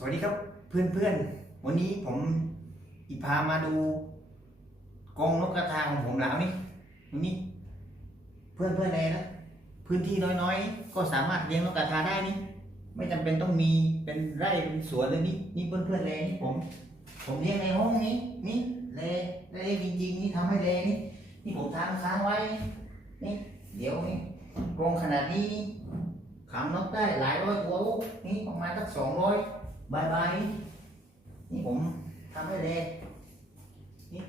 สวัสดีครับเพื่อนๆ วันนี้ผมอีพามาดูกรงนกกระทาของผมหลาวนี่วันนี้ เพื่อนๆเลยนะพื้นที่น้อยๆ ก็สามารถเลี้ยงนกกระทาได้นี่ไม่จำเป็นต้องมีเป็นไร่เป็นสวนเลยนี่นี่เพื่อนๆเลยนี่ผม ผมเลี้ยงในห้องนี้นี่เลยเลยจริงๆนี่ทำให้เลยนี่นี่ผมทำค้างไว้นี่เดี๋ยวนี่กรงขนาดนี้นี่ขังนกได้หลายร้อยตัวนี่ประมาณสักสองร้อย บายบายนี่ผมทำให้เลยนี่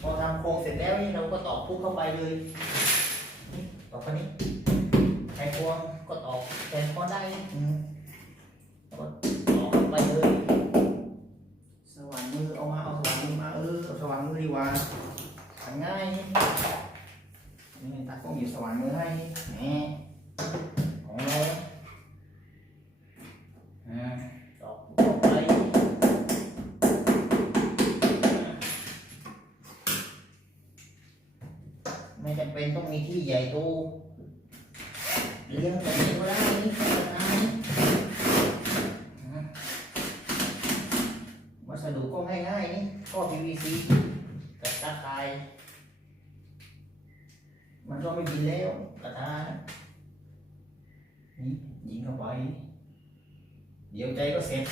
พอทำโครงเสร็จแล้วนี่เราก็ตอกพุกเข้าไปเลยนี่ตอกไปนี้ใช้ควงก็ตอกแทนก็ได้อืมแล้วก็ตอกเข้าไปเลยสว่านมือเอามาเอาสว่านมือมาเออเอาสว่านมือดีกว่าทำง่ายนี่ตากล้องหยิบสว่านมือให้นี่ของเรา ไม่จำเป็นต้องมีที่ใหญ่โตเลี้ยงแบบนี้ก็ได้นี่ก็ได้นะวัสดุก็ง่ายๆนี่ก็ PVC กับตาข่ายมันก็ไม่บินแล้วกระทานี่ยิงเข้าไป เดี๋ยวใจก็เสร็จ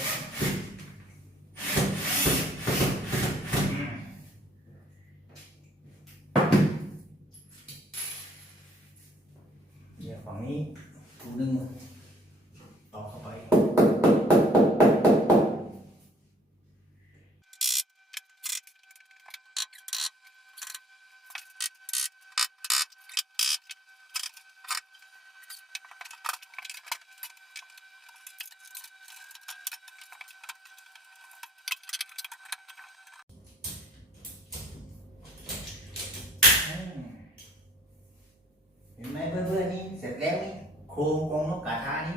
รงกรงนกกระทานี่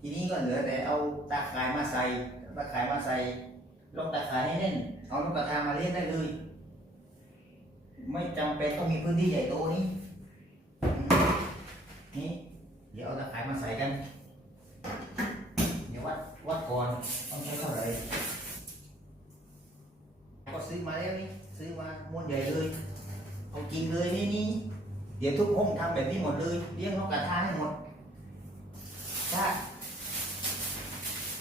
ทีนี้ก็เหลือแต่เอาตาข่ายมาใส่ตาข่ายมาใส่ล็อกตาข่ายให้แน่น เอานกกระทามาเลี้ยงได้เลย ไม่จำเป็นต้องมีพื้นที่ใหญ่โตนี่นี่เดี๋ยวเอาตาข่ายมาใส่กันเดี๋ยววัดวัดก่อนต้องใช้เท่าไหร่ก็ซื้อมาแล้วนี่ซื้อมาม้วนใหญ่เลยเอาจริงเลยนี่นี่เดี๋ยวทุกห้องทำแบบนี้หมดเลยเลี้ยงนกกระทาให้หมด ถ้า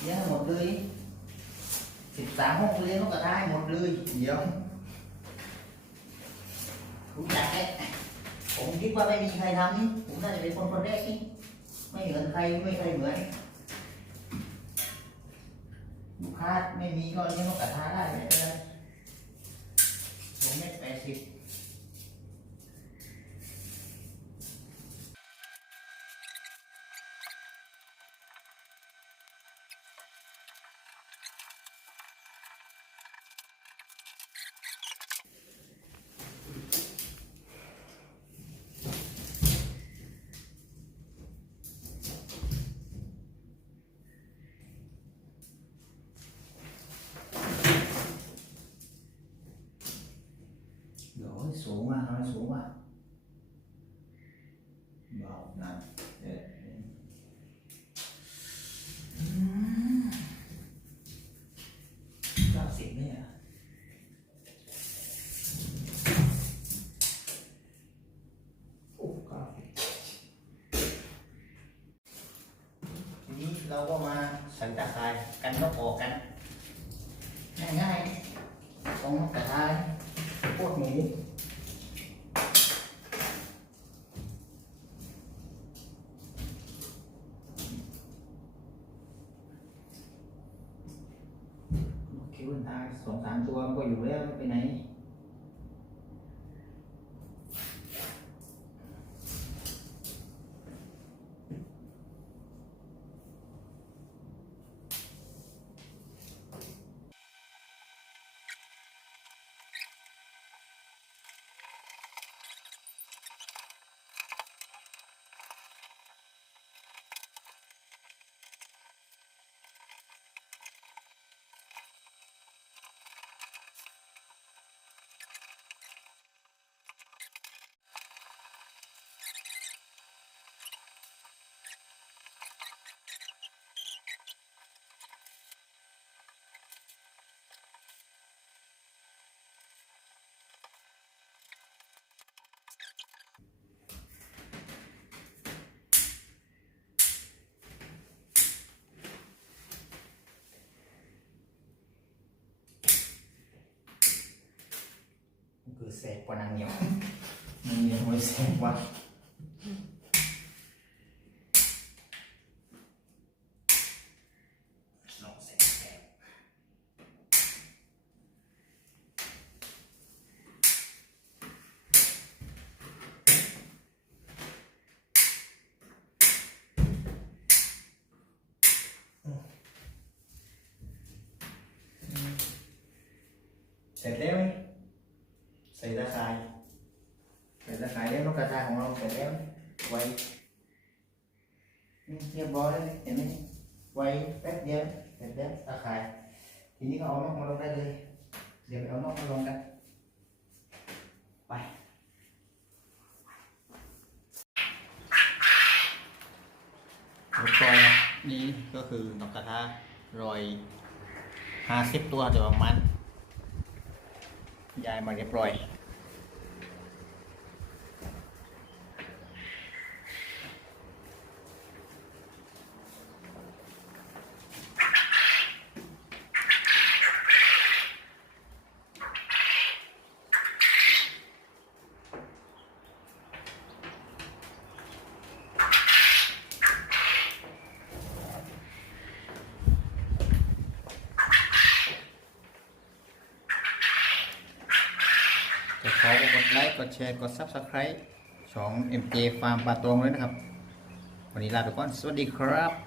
เลี้ยงให้หมดเลยสิบสามห้องเลี้ยงนกกระทาให้หมดเลยเดี๋ยวรู้จักไหมผมคิดว่าไม่มีใครทำนี่ผมน่าจะเป็นคนคนแรกนี่ไม่เหมือนใครไม่ใครเหมือนลูกค้าไม่มีก็เลี้ยงนกกระทาได้ไม่เป็นไรผมเม็ดแปดสิบ สูงมาทำให้สูงมาเบานั่นเด็ดเก้าสิบเนี่ย โอ้เก้าสิบทีนี้เราก็มาสันตะไคร้กันนกออกกัน ง่ายๆของนกกระทายพวกหมู คิดว่าตาสองสามตัวมันก็อยู่แล้วไม่ไปไหน กว่านางเหนียวนางเหนียวมันแสบกว่าสองแสนแสบเสร็จแล้วนี่ใส่ตะไคร้ใส่ตะไคร้แล้วนกกระทาของเราเสร็จแล้วไว้เรียบร้อยแล้วเห็นไหมไว้แป๊บเดียวเสร็จแล้วตะไครทีนี้ก็เอานกมาลงได้เลย เดี๋ยวไปเอานกมาลงกันไปเรียบร้อยครับนี่ก็คือนกกระทารอยห้าสิบตัวโดยประมาณย้ายมาเรียบร้อย ก็ขอกดไลค์ กดแชร์ กด Subscribe ช่อง MJ Farm ปลาตวงเลยนะครับ วันนี้ลาไปก่อน สวัสดีครับ